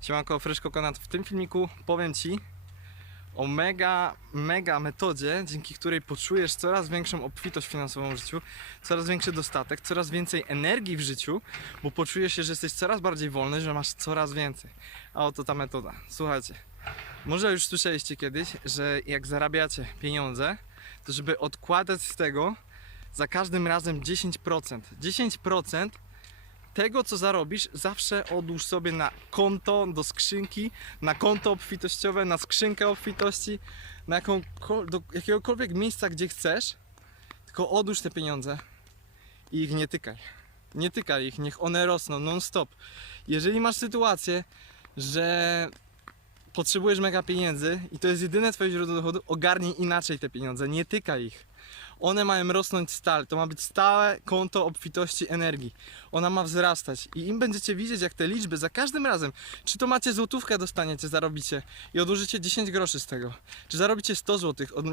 Siemanko, Freszko Konat. W tym filmiku powiem Ci o mega, mega metodzie, dzięki której poczujesz coraz większą obfitość finansową w życiu, coraz większy dostatek, coraz więcej energii w życiu, bo poczujesz się, że jesteś coraz bardziej wolny, że masz coraz więcej. A oto ta metoda. Słuchajcie, może już słyszeliście kiedyś, że jak zarabiacie pieniądze, to żeby odkładać z tego za każdym razem 10%. 10% tego, co zarobisz, zawsze odłóż sobie na konto do skrzynki, na konto obfitościowe, na skrzynkę obfitości, na do jakiegokolwiek miejsca, gdzie chcesz, tylko odłóż te pieniądze i ich nie tykaj. Nie tykaj ich, niech one rosną non-stop. Jeżeli masz sytuację, że potrzebujesz mega pieniędzy i to jest jedyne twoje źródło dochodu, ogarnij inaczej te pieniądze, nie tykaj ich. One mają rosnąć stale, to ma być stałe konto obfitości energii. Ona ma wzrastać. I im będziecie widzieć, jak te liczby za każdym razem, czy to macie złotówkę dostaniecie, zarobicie i odłożycie 10 groszy z tego, czy zarobicie 100 złotych, od,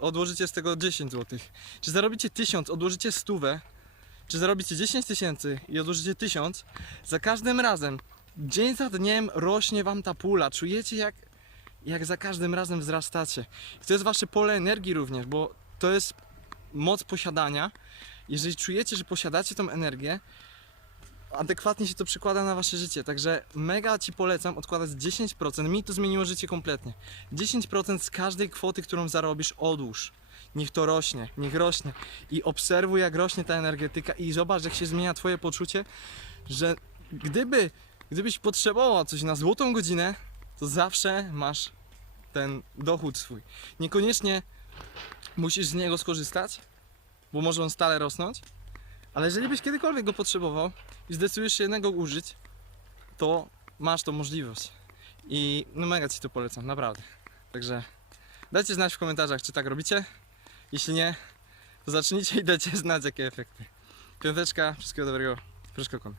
odłożycie z tego 10 złotych, czy zarobicie 1000, odłożycie stówę, czy zarobicie 10 tysięcy i odłożycie 1000, za każdym razem, dzień za dniem rośnie wam ta pula, czujecie jak, jak za każdym razem wzrastacie. I to jest wasze pole energii również, bo to jest moc posiadania. Jeżeli czujecie, że posiadacie tą energię, adekwatnie się to przekłada na wasze życie. Także mega ci polecam odkładać 10%. Mi to zmieniło życie kompletnie. 10% z każdej kwoty, którą zarobisz, odłóż. Niech to rośnie, niech rośnie. I obserwuj, jak rośnie ta energetyka, i zobacz, jak się zmienia Twoje poczucie, że gdyby, gdybyś potrzebował coś na złotą godzinę, to zawsze masz ten dochód swój. Niekoniecznie musisz z niego skorzystać, bo może on stale rosnąć, ale jeżeli byś kiedykolwiek go potrzebował i zdecydujesz się jednego użyć, to masz tą możliwość. I no mega Ci to polecam, naprawdę. Także dajcie znać w komentarzach, czy tak robicie. Jeśli nie, to zacznijcie i dajcie znać, jakie efekty. Piąteczka, wszystkiego dobrego. Pryszko Kon.